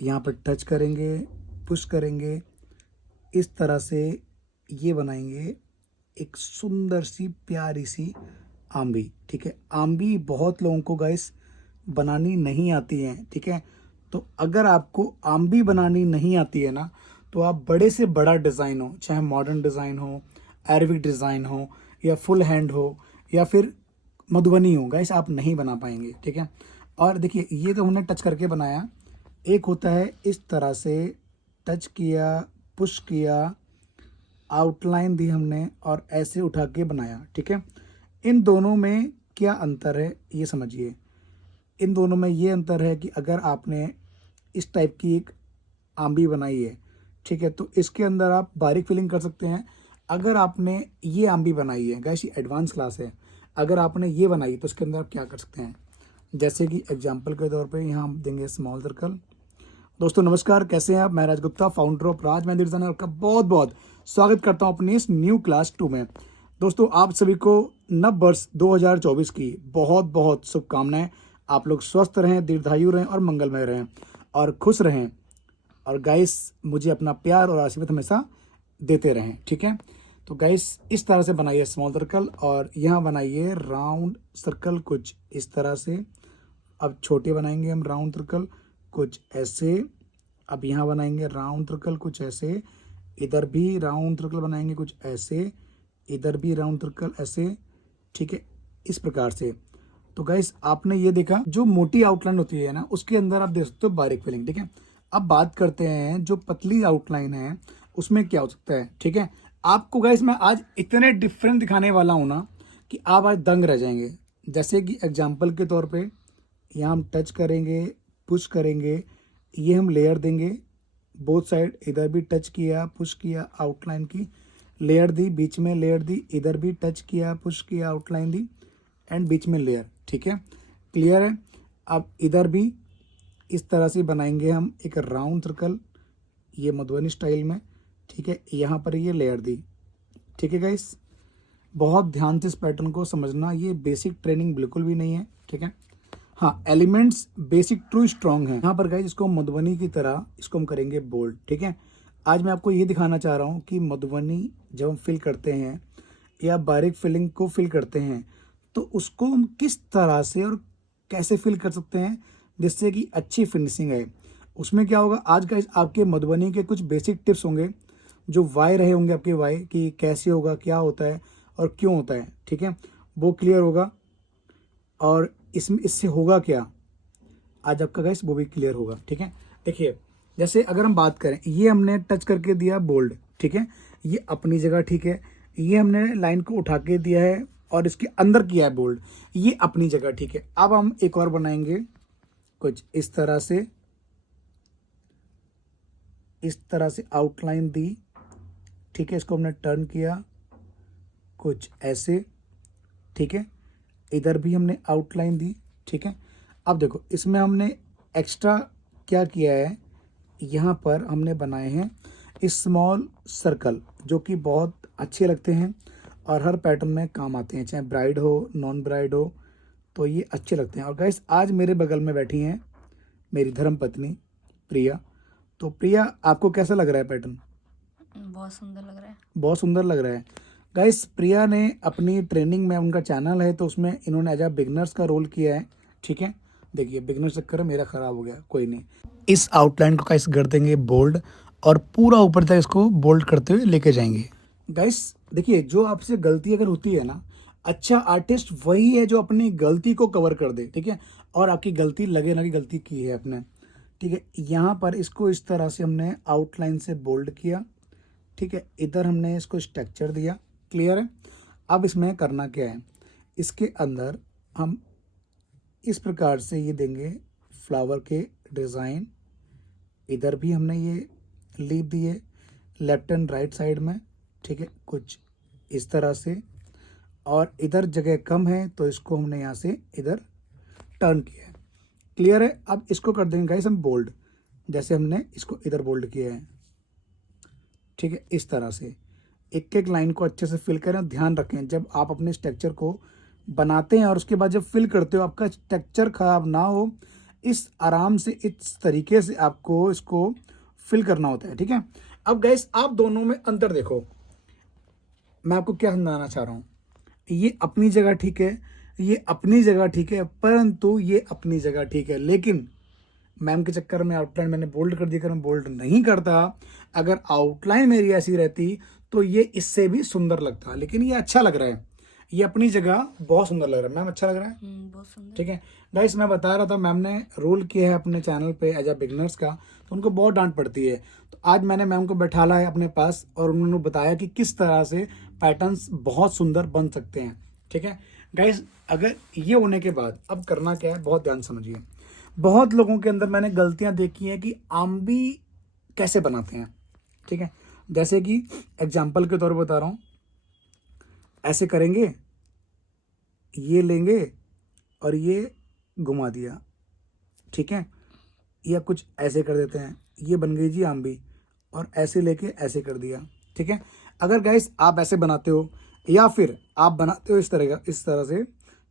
यहाँ पर टच करेंगे, पुश करेंगे, इस तरह से ये बनाएंगे एक सुंदर सी प्यारी सी आम्बी। ठीक है, आम्बी बहुत लोगों को गाइस बनानी नहीं आती है। ठीक है, तो अगर आपको आम्बी बनानी नहीं आती है ना, तो आप बड़े से बड़ा डिज़ाइन हो, चाहे मॉडर्न डिज़ाइन हो, अरेबिक डिज़ाइन हो, या फुल हैंड हो, या फिर मधुबनी हो, गाइस आप नहीं बना पाएंगे। ठीक है, और देखिए ये तो हमने टच करके बनाया, एक होता है इस तरह से टच किया, पुश किया, आउटलाइन दी हमने और ऐसे उठा के बनाया। ठीक है, इन दोनों में क्या अंतर है ये समझिए। इन दोनों में ये अंतर है कि अगर आपने इस टाइप की एक आम्बी बनाई है, ठीक है, तो इसके अंदर आप बारीक फिलिंग कर सकते हैं। अगर आपने ये आम्बी बनाई है, गैस ये एडवांस क्लास है, अगर आपने ये बनाई तो इसके अंदर आप क्या कर सकते हैं, जैसे कि एग्जाम्पल के तौर पे यहाँ हम देंगे स्मॉल सर्कल। दोस्तों नमस्कार, कैसे हैं आप? मैं Raj Gupta, founder of Raj Mehndi designer, आपका बहुत बहुत स्वागत करता हूं अपनी इस न्यू क्लास 2 में। दोस्तों आप सभी को नव वर्ष 2024 की बहुत बहुत शुभकामनाएं। आप लोग स्वस्थ रहें, दीर्घायु रहें और मंगलमय रहें और खुश रहें, और गाइस मुझे अपना प्यार और आशीर्वाद हमेशा देते रहें। ठीक है, तो गाइस इस तरह से बनाइए स्मॉल सर्कल, और यहाँ बनाइए राउंड सर्कल कुछ इस तरह से। अब छोटे बनाएंगे हम राउंड सर्कल कुछ ऐसे। अब यहाँ बनाएंगे राउंड सर्कल कुछ ऐसे, इधर भी राउंड सर्कल बनाएंगे कुछ ऐसे, इधर भी राउंड सर्कल ऐसे। ठीक है, इस प्रकार से। तो गाइस आपने ये देखा, जो मोटी आउटलाइन होती है ना, उसके अंदर आप देख सकते हो बारीक फिलिंग। ठीक है, अब बात करते हैं जो पतली आउटलाइन है उसमें क्या हो सकता है। ठीक है, आपको गाइस मैं आज इतने डिफरेंट दिखाने वाला हूँ ना कि आप आज दंग रह जाएंगे। जैसे कि एग्जाम्पल के तौर पे यहाँ हम टच करेंगे, पुश करेंगे, ये हम लेयर देंगे बोथ साइड, इधर भी टच किया, पुश किया, आउटलाइन की लेयर दी, बीच में लेयर दी, इधर भी टच किया, पुश किया, आउटलाइन दी, एंड बीच में लेयर। ठीक है, क्लियर है? अब इधर भी इस तरह से बनाएंगे हम एक राउंड सर्कल, ये मधुबनी स्टाइल में। ठीक है, यहाँ पर ये लेयर दी। ठीक है गाइस, बहुत ध्यान से इस पैटर्न को समझना, ये बेसिक ट्रेनिंग बिल्कुल भी नहीं है। ठीक है, हाँ एलिमेंट्स बेसिक ट्रू स्ट्रॉन्ग है। यहाँ पर गाइस इसको मधुबनी की तरह इसको हम करेंगे बोल्ड। ठीक है, आज मैं आपको ये दिखाना चाह रहा हूँ कि मधुबनी जब हम फिल करते हैं या बारीक फिलिंग को फिल करते हैं, तो उसको हम किस तरह से और कैसे फिल कर सकते हैं जिससे कि अच्छी फिनिशिंग आए। उसमें क्या होगा, आज गाइस आपके मधुबनी के कुछ बेसिक टिप्स होंगे, जो वाई रहे होंगे आपके वाई कि कैसे होगा, क्या होता है और क्यों होता है। ठीक है, वो क्लियर होगा, और इससे होगा क्या आज आपका गाइस वो भी क्लियर होगा। ठीक है, देखिए जैसे अगर हम बात करें, ये हमने टच करके दिया बोल्ड। ठीक है, ये अपनी जगह। ठीक है, ये हमने लाइन को उठा के दिया है और इसके अंदर किया है बोल्ड, ये अपनी जगह। ठीक है, अब हम एक और बनाएंगे कुछ इस तरह से, इस तरह से आउटलाइन दी। ठीक है, इसको हमने टर्न किया कुछ ऐसे। ठीक है, इधर भी हमने आउटलाइन दी। ठीक है, अब देखो इसमें हमने एक्स्ट्रा क्या किया है, यहाँ पर हमने बनाए हैं स्मॉल सर्कल, जो कि बहुत अच्छे लगते हैं और हर पैटर्न में काम आते हैं, चाहे ब्राइड हो नॉन ब्राइड हो, तो ये अच्छे लगते हैं। और गाइस आज मेरे बगल में बैठी हैं मेरी धर्म पत्नी प्रिया। तो प्रिया, आपको कैसा लग रहा है पैटर्न? बहुत सुंदर लग रहा है। बहुत सुंदर लग रहा है। गाइस प्रिया ने अपनी ट्रेनिंग में, उनका चैनल है तो उसमें इन्होंने एज अ बिगनर्स का रोल किया है। ठीक है, देखिए बिगनर्स चक्कर मेरा ख़राब हो गया, कोई नहीं। इस आउटलाइन को गाइस कर देंगे बोल्ड, और पूरा ऊपर तक इसको बोल्ड करते हुए लेके जाएंगे। गाइस देखिए, जो आपसे गलती अगर होती है ना, अच्छा आर्टिस्ट वही है जो अपनी गलती को कवर कर दे। ठीक है, और आपकी गलती लगे ना कि गलती की है आपने। ठीक है, यहाँ पर इसको इस तरह से हमने आउटलाइन से बोल्ड किया। ठीक है, इधर हमने इसको स्ट्रक्चर दिया। क्लियर है? अब इसमें करना क्या है, इसके अंदर हम इस प्रकार से ये देंगे फ्लावर के डिज़ाइन। इधर भी हमने ये लीफ दिए लेफ्ट एंड राइट साइड में। ठीक है, कुछ इस तरह से, और इधर जगह कम है तो इसको हमने यहाँ से इधर टर्न किया है। क्लियर है? अब इसको कर देंगे गाइस हम बोल्ड, जैसे हमने इसको इधर बोल्ड किया है। ठीक है, इस तरह से एक एक लाइन को अच्छे से फिल करें। ध्यान रखें, जब आप अपने स्ट्रक्चर को बनाते हैं और उसके बाद जब फिल करते हो, आपका स्ट्रक्चर खराब ना हो, इस आराम से इस तरीके से आपको इसको फिल करना होता है, ठीक है। अब गाइस आप दोनों में अंतर देखो, मैं आपको क्या समझाना चाह रहा हूँ। ये अपनी जगह ठीक है, ये अपनी जगह ठीक है, परंतु ये अपनी जगह ठीक है, लेकिन मैम के चक्कर में आउटलाइन मैंने बोल्ड कर दिया। अगर मैं बोल्ड नहीं करता, अगर आउटलाइन मेरी ऐसी रहती तो ये इससे भी सुंदर लगता, लेकिन ये अच्छा लग रहा है, ये अपनी जगह बहुत सुंदर लग रहा है। मैम अच्छा लग रहा है, बहुत सुंदर। ठीक है। गाइस मैं बता रहा था मैम ने रोल किया है अपने चैनल पे एज अ बिगनर्स का, तो उनको बहुत डांट पड़ती है। तो आज मैंने मैम को बैठाला है अपने पास और उन्होंने बताया कि किस तरह से पैटर्न्स बहुत सुंदर बन सकते हैं, ठीक है। गाइस अगर ये होने के बाद अब करना क्या है, बहुत ध्यान समझिए। बहुत लोगों के अंदर मैंने गलतियां देखी हैं कि आम्बी कैसे बनाते हैं, ठीक है। जैसे कि एग्जाम्पल के तौर पर बता रहा हूँ, ऐसे करेंगे, ये लेंगे और ये घुमा दिया, ठीक है, या कुछ ऐसे कर देते हैं, ये बन गई जी आम्बी, और ऐसे लेके ऐसे कर दिया, ठीक है। अगर गाइस आप ऐसे बनाते हो या फिर आप बनाते हो इस तरह से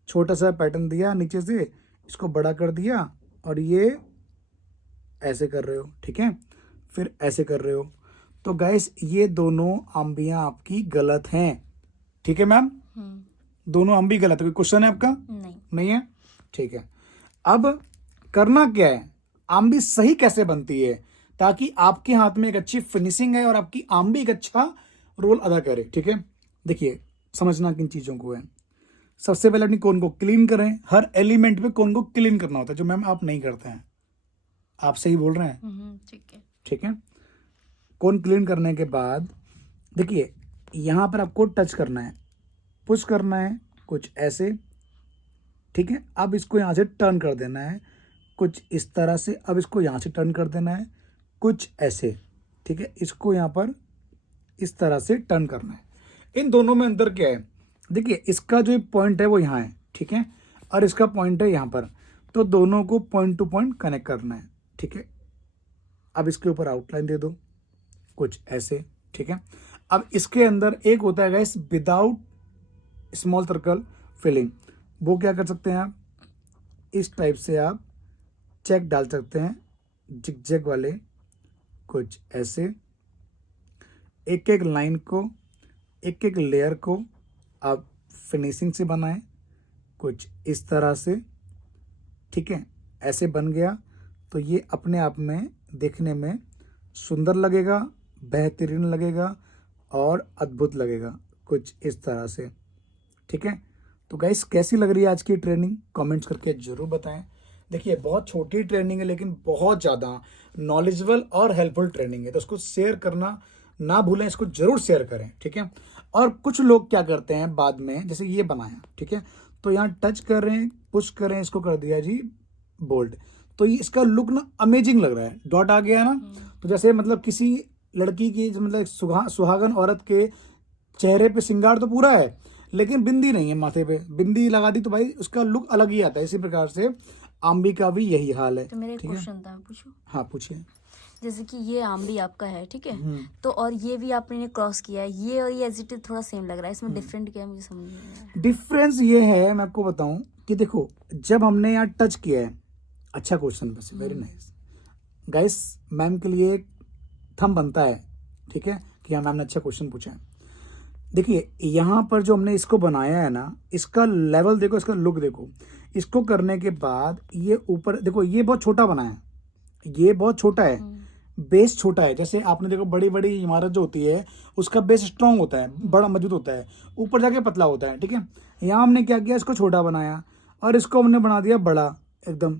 छोटा सा पैटर्न दिया नीचे से, इसको बड़ा कर दिया और ये ऐसे कर रहे हो, ठीक है, फिर ऐसे कर रहे हो, तो गाइस ये दोनों आम्बियां आपकी गलत हैं, ठीक है मैम। दोनों आम्बी गलत है। कोई क्वेश्चन है आपका? नहीं है, ठीक है। अब करना क्या है, आम्बी सही कैसे बनती है ताकि आपके हाथ में एक अच्छी फिनिशिंग है और आपकी आम्बी एक अच्छा रोल अदा करे, ठीक है। देखिए समझना किन चीज़ों को है। सबसे पहले अपनी कोन को क्लीन करें। हर एलिमेंट पे कोन को क्लीन करना होता है, जो मैम आप नहीं करते हैं। आप सही बोल रहे हैं, ठीक है, ठीक है। कोन क्लीन करने के बाद देखिए यहाँ पर आपको टच करना है, पुश करना है, कुछ ऐसे, ठीक है। अब इसको यहाँ से टर्न कर देना है कुछ इस तरह से। अब इसको यहाँ से टर्न कर देना है कुछ ऐसे, ठीक है। इसको यहाँ पर इस तरह से टर्न करना है। इन दोनों में अंतर क्या है, देखिए इसका जो पॉइंट है वो यहाँ है, ठीक है, और इसका पॉइंट है यहाँ पर, तो दोनों को पॉइंट टू पॉइंट कनेक्ट करना है, ठीक है। अब इसके ऊपर आउटलाइन दे दो कुछ ऐसे, ठीक है। अब इसके अंदर एक होता है guys without small circle filling, वो क्या कर सकते हैं आप, इस टाइप से आप चेक डाल सकते हैं जिगजैग वाले, कुछ ऐसे, एक एक लाइन को, एक एक लेयर को आप फिनिशिंग से बनाएं कुछ इस तरह से, ठीक है। ऐसे बन गया तो ये अपने आप में देखने में सुंदर लगेगा, बेहतरीन लगेगा और अद्भुत लगेगा कुछ इस तरह से, ठीक है। तो गाइस कैसी लग रही है आज की ट्रेनिंग, कमेंट्स करके ज़रूर बताएं। देखिए बहुत छोटी ट्रेनिंग है लेकिन बहुत ज़्यादा नॉलेजेबल और हेल्पफुल ट्रेनिंग है, तो उसको शेयर करना ना भूलें, इसको जरूर शेयर करें, ठीक है। और कुछ लोग क्या करते हैं बाद में, जैसे ये बनाया, ठीक है, तो यहाँ टच कर रहे हैं, पुश कर रहे हैं, इसको कर दिया जी बोल्ड, तो ये इसका लुक ना अमेजिंग लग रहा है, डॉट आ गया ना, तो जैसे मतलब किसी लड़की की मतलब सुहागन औरत के चेहरे पे श्रृंगार तो पूरा है लेकिन बिंदी नहीं है, माथे पे बिंदी लगा दी तो भाई उसका लुक अलग ही आता है। इसी प्रकार से आम्बी का भी यही हाल है। तो मेरा एक क्वेश्चन था, पूछूं? हाँ पूछिए। जैसे कि ये आम्बी आपका है, ठीक है, तो और ये भी आपने क्रॉस किया है, ये और ये एज इट इज थोड़ा सेम लग रहा है, इसमें डिफरेंट क्या है मुझे समझ नहीं आया। डिफरेंस ये है, मैं आपको बताऊं कि देखो जब हमने यहाँ टच किया है, अच्छा क्वेश्चन, बस वेरी नाइस गाइस, मैम के लिए एक थंब बनता है, ठीक है, कि हाँ मैम ने अच्छा क्वेश्चन पूछा है। देखिए यहाँ पर जो हमने इसको बनाया है ना, इसका लेवल देखो, इसका लुक देखो, इसको करने के बाद ये ऊपर देखो, ये बहुत छोटा बना है, ये बहुत छोटा है, बेस छोटा है। जैसे आपने देखो बड़ी बड़ी इमारत जो होती है उसका बेस स्ट्रांग होता है, बड़ा मजबूत होता है, ऊपर जाके पतला होता है, ठीक है। यहाँ हमने क्या किया, इसको छोटा बनाया और इसको हमने बना दिया बड़ा एकदम,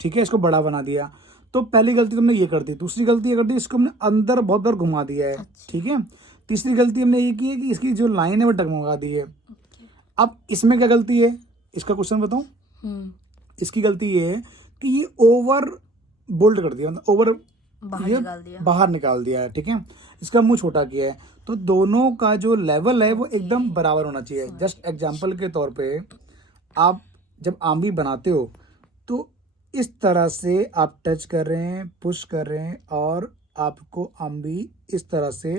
ठीक है, इसको बड़ा बना दिया। तो पहली गलती तुमने ये कर दी, दूसरी गलती ये कर दी, इसको हमने अंदर बहुत बार घुमा दिया है, ठीक है। तीसरी गलती हमने ये की है कि इसकी जो लाइन है वो डगमगा दी है। अब इसमें क्या गलती है, इसका क्वेश्चन बताऊं। इसकी गलती ये है कि ये ओवर बोल्ड कर दिया, मतलब ओवर बाहर निकाल दिया है, ठीक है। इसका मुंह छोटा किया है, तो दोनों का जो लेवल है वो एकदम बराबर होना चाहिए। जस्ट एग्जांपल के तौर पे आप जब आम्बी बनाते हो तो इस तरह से आप टच कर रहे हैं, पुश कर रहे हैं और आपको आम्बी इस तरह से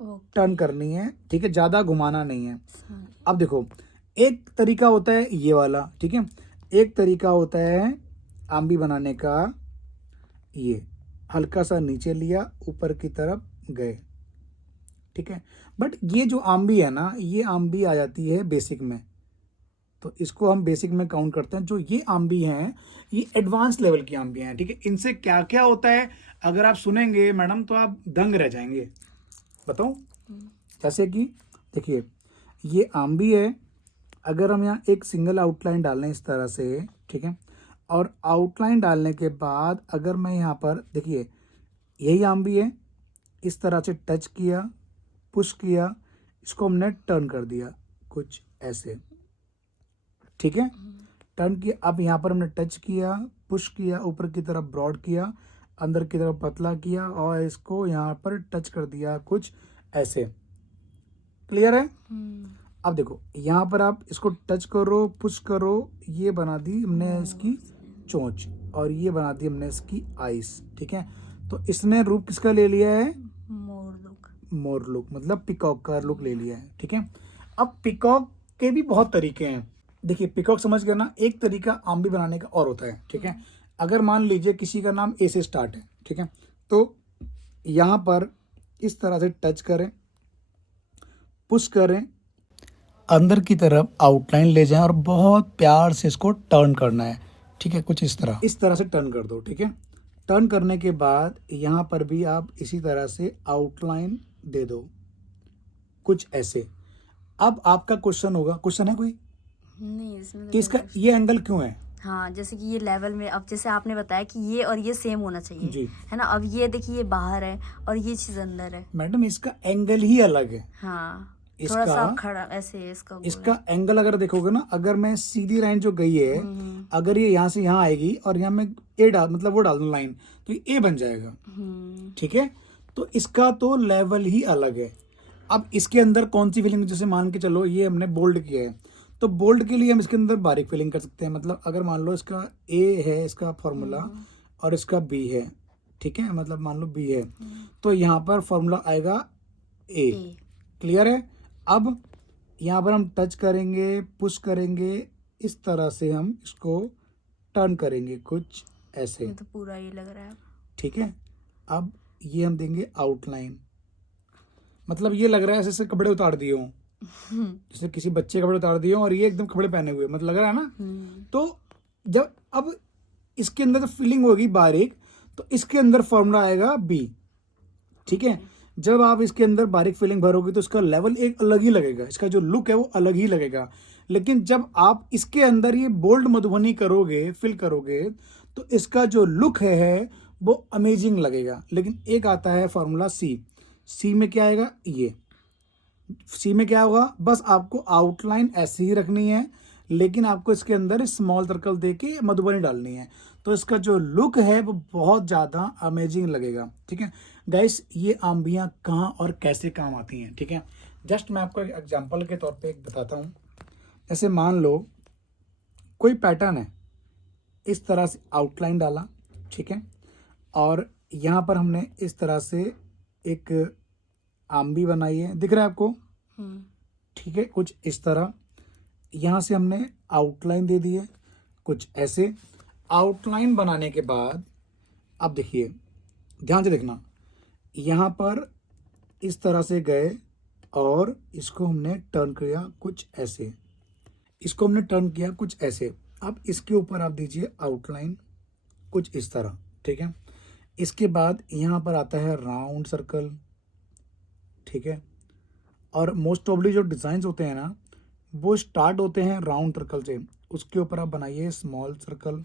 टर्न करनी है, ठीक है, ज़्यादा घुमाना नहीं है। अब देखो एक तरीका होता है ये वाला, ठीक है, एक तरीका होता है आम्बी बनाने का ये हल्का सा नीचे लिया, ऊपर की तरफ गए, ठीक है। बट ये जो आम्बी है ना, ये आम्बी आ जाती है बेसिक में, तो इसको हम बेसिक में काउंट करते हैं। जो ये आम्बी हैं ये एडवांस लेवल की आम्बी हैं, ठीक है। इनसे क्या क्या होता है अगर आप सुनेंगे मैडम तो आप दंग रह जाएंगे। बताऊं? जैसे कि देखिए ये आम्बी है, अगर हम यहाँ एक सिंगल आउटलाइन डाल लें इस तरह से, ठीक है, और आउटलाइन डालने के बाद अगर मैं यहाँ पर देखिए यही आम्बी है, इस तरह से टच किया, पुश किया, इसको हमने टर्न कर दिया कुछ ऐसे, ठीक है। टर्न किया, अब यहाँ पर हमने टच किया, पुश किया, ऊपर की तरफ ब्रॉड किया, अंदर की तरफ पतला किया और इसको यहाँ पर टच कर दिया कुछ ऐसे। क्लियर है? अब देखो यहाँ पर आप इसको टच करो, पुश करो, ये बना दी हमने इसकी चोंच और ये बना दी हमने इसकी आइस, ठीक है। तो इसने रूप किसका ले लिया है? मोर लुक, मतलब पिकॉक का लुक ले लिया है, ठीक है। अब पिकॉक के भी बहुत तरीके हैं। देखिए पिकॉक समझ गए ना, एक तरीका आम्बी बनाने का और होता है, ठीक है। अगर मान लीजिए किसी का नाम ए से स्टार्ट है, ठीक है, तो यहाँ पर इस तरह से टच करें, पुश करें, अंदर की तरफ आउटलाइन ले जाएं और बहुत प्यार से इसको टर्न करना है, ठीक है। कुछ इस तरह से टर्न कर दो, ठीक है। टर्न करने के बाद यहाँ पर भी आप इसी तरह से आउटलाइन दे दो कुछ ऐसे। अब आपका क्वेश्चन होगा, क्वेश्चन है कोई नहीं इसमें कि इसका ये एंगल क्यों है? हाँ, जैसे कि ये लेवल में, अब जैसे आपने बताया कि ये और ये सेम होना चाहिए जी। है ना। अब ये देखिए ये बाहर है और ये चीज अंदर है। मैडम इसका एंगल ही अलग है। हाँ, इसका थोड़ा सा खड़ा ऐसे है इसका गोल इसका एंगल अगर देखोगे ना, अगर मैं सीधी लाइन जो गई है, अगर ये यहाँ से यहाँ आएगी और यहाँ मैं ए डाल मतलब वो डाल दूं लाइन, तो ये ए बन जाएगा, ठीक है। तो इसका तो लेवल ही अलग है। अब इसके अंदर कौन सी फिलिंग, जैसे मान के चलो ये हमने बोल्ड किया है, तो बोल्ड के लिए हम इसके अंदर बारीक फिलिंग कर सकते हैं। मतलब अगर मान लो इसका ए है इसका फॉर्मूला और इसका बी है, ठीक है, मतलब मान लो बी है, तो यहाँ पर फॉर्मूला आएगा ए। क्लियर है? अब यहाँ पर हम टच करेंगे, पुश करेंगे, इस तरह से हम इसको टर्न करेंगे कुछ ऐसे, ये तो पूरा ये लग रहा है। ठीक है। अब ये हम देंगे आउटलाइन, मतलब ये लग रहा है जैसे कपड़े उतार दिए हों, जैसे किसी बच्चे कपड़े उतार दिए हों और ये एकदम कपड़े पहने हुए, मतलब लग रहा है ना। तो जब अब इसके अंदर तो फीलिंग होगी बारीक, तो इसके अंदर फॉर्मूला आएगा बी, ठीक है। जब आप इसके अंदर बारीक फिलिंग भरोगे तो इसका लेवल एक अलग ही लगेगा, इसका जो लुक है वो अलग ही लगेगा। लेकिन जब आप इसके अंदर ये बोल्ड मधुबनी करोगे, फिल करोगे, तो इसका जो लुक है वो अमेजिंग लगेगा। लेकिन एक आता है फॉर्मूला सी। सी में क्या आएगा? ये सी में क्या होगा? बस आपको आउटलाइन ऐसी ही रखनी है, लेकिन आपको इसके अंदर स्मॉल सर्कल दे के मधुबनी डालनी है, तो इसका जो लुक है वो बहुत ज़्यादा अमेजिंग लगेगा, ठीक है। गाइस ये आम्बियाँ कहाँ और कैसे काम आती हैं, ठीक है। जस्ट मैं आपको एक एग्जांपल के तौर पे एक बताता हूँ। जैसे मान लो कोई पैटर्न है, इस तरह से आउटलाइन डाला, ठीक है, और यहाँ पर हमने इस तरह से एक आम्बी बनाई है, दिख रहा है आपको? ठीक है, कुछ इस तरह यहाँ से हमने आउटलाइन दे दी है कुछ ऐसे। आउटलाइन बनाने के बाद अब देखिए, ध्यान से देखना, यहाँ पर इस तरह से गए और इसको हमने टर्न किया कुछ ऐसे, इसको हमने टर्न किया कुछ ऐसे। अब इसके ऊपर आप दीजिए आउटलाइन कुछ इस तरह, ठीक है। इसके बाद यहाँ पर आता है राउंड सर्कल, ठीक है। और मोस्ट ऑफली जो डिज़ाइंस होते हैं ना, वो स्टार्ट होते हैं राउंड सर्कल से, उसके ऊपर आप बनाइए स्मॉल सर्कल,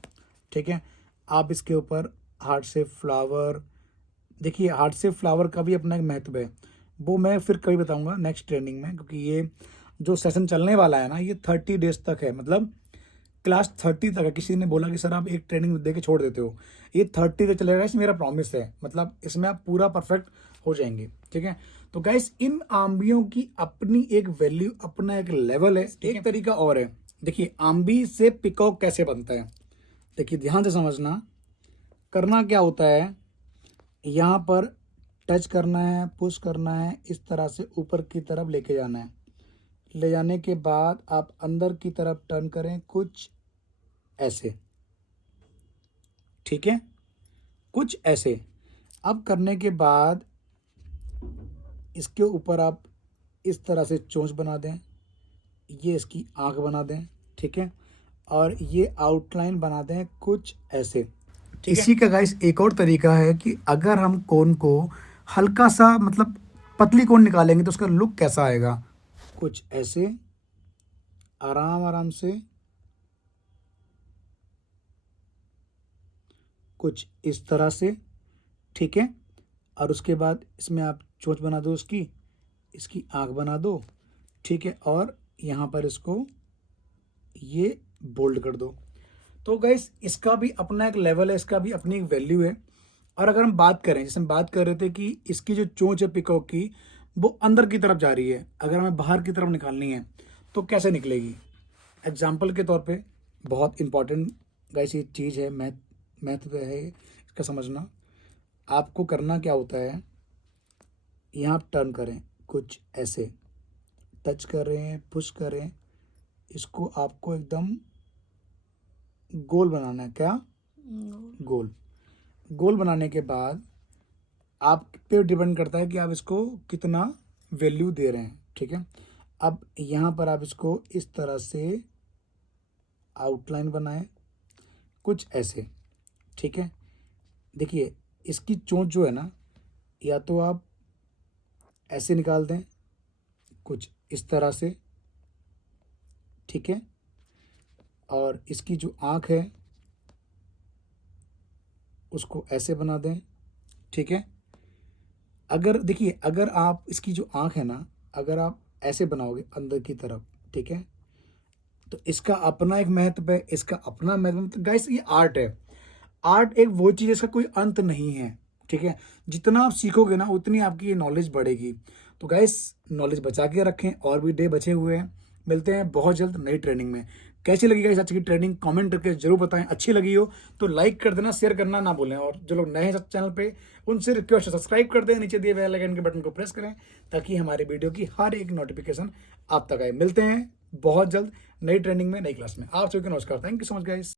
ठीक है। आप इसके ऊपर हार्ट शेप फ्लावर, देखिए हार्ट शेप फ्लावर का भी अपना एक महत्व है, वो मैं फिर कभी बताऊंगा नेक्स्ट ट्रेनिंग में, क्योंकि ये जो सेशन चलने वाला है ना, ये 30 डेज तक है, मतलब क्लास 30 तक है। किसी ने बोला कि सर आप एक ट्रेनिंग दे के छोड़ देते हो, ये 30 तक चलेगा, मेरा प्रॉमिस है, मतलब इसमें आप पूरा परफेक्ट हो जाएंगे, ठीक है। तो गाइस इन आम्बियों की अपनी एक वैल्यू, अपना एक लेवल है। एक तरीका और है, देखिए आम्बी से पिकॉक कैसे बनता है, देखिए ध्यान से समझना। करना क्या होता है, यहाँ पर टच करना है, पुश करना है, इस तरह से ऊपर की तरफ लेके जाना है। ले जाने के बाद आप अंदर की तरफ टर्न करें कुछ ऐसे, ठीक है, कुछ ऐसे। अब करने के बाद इसके ऊपर आप इस तरह से चोंच बना दें, ये इसकी आँख बना दें, ठीक है, और ये आउटलाइन बना दें कुछ ऐसे, ठीक है। इसी का गाइस एक और तरीका है कि अगर हम कोन को हल्का सा मतलब पतली कोन निकालेंगे तो उसका लुक कैसा आएगा, कुछ ऐसे आराम आराम से, कुछ इस तरह से, ठीक है। और उसके बाद इसमें आप चोंच बना दो इसकी आँख बना दो, ठीक है, और यहाँ पर इसको ये बोल्ड कर दो। तो गाइस इसका भी अपना एक लेवल है, इसका भी अपनी एक वैल्यू है। और अगर हम बात करें, जैसे हम बात कर रहे थे कि इसकी जो चोंच है पिकॉक की वो अंदर की तरफ जा रही है, अगर हमें बाहर की तरफ निकालनी है तो कैसे निकलेगी। एग्जाम्पल के तौर पे बहुत इंपॉर्टेंट गाइस ये चीज़ है, महत्व है इसका समझना। आपको करना क्या होता है, यहाँ आप टर्न करें कुछ ऐसे, टच करें, पुश करें, इसको आपको एकदम गोल बनाना है। क्या गोल? गोल बनाने के बाद आप पे डिपेंड करता है कि आप इसको कितना वैल्यू दे रहे हैं, ठीक है। अब यहाँ पर आप इसको इस तरह से आउटलाइन बनाएं कुछ ऐसे, ठीक है। देखिए इसकी चोंच जो है ना, या तो आप ऐसे निकाल दें कुछ इस तरह से, ठीक है, और इसकी जो आँख है उसको ऐसे बना दें, ठीक है। अगर देखिए अगर आप इसकी जो आँख है ना, अगर आप ऐसे बनाओगे अंदर की तरफ, ठीक है, तो इसका अपना एक महत्व है, इसका अपना महत्व। गाइस ये आर्ट है, आर्ट एक वो चीज़ इसका कोई अंत नहीं है, ठीक है। जितना आप सीखोगे ना उतनी आपकी ये नॉलेज बढ़ेगी। तो गाइस नॉलेज बचा के रखें, और भी डे बचे हुए हैं। मिलते हैं बहुत जल्द नई ट्रेनिंग में। कैसी लगी गाइस आज की ट्रेनिंग कमेंट करके जरूर बताएं। अच्छी लगी हो तो लाइक कर देना, शेयर करना ना भूलें, और जो लोग नए हैं चैनल पे उनसे रिक्वेस्ट है सब्सक्राइब कर दें, नीचे दिए बेल आइकन के बटन को प्रेस करें ताकि हमारे वीडियो की हर एक नोटिफिकेशन आप तक आए। मिलते हैं बहुत जल्द नई ट्रेनिंग में, नई क्लास में। आप सभी को नमस्कार, thank you so much guys.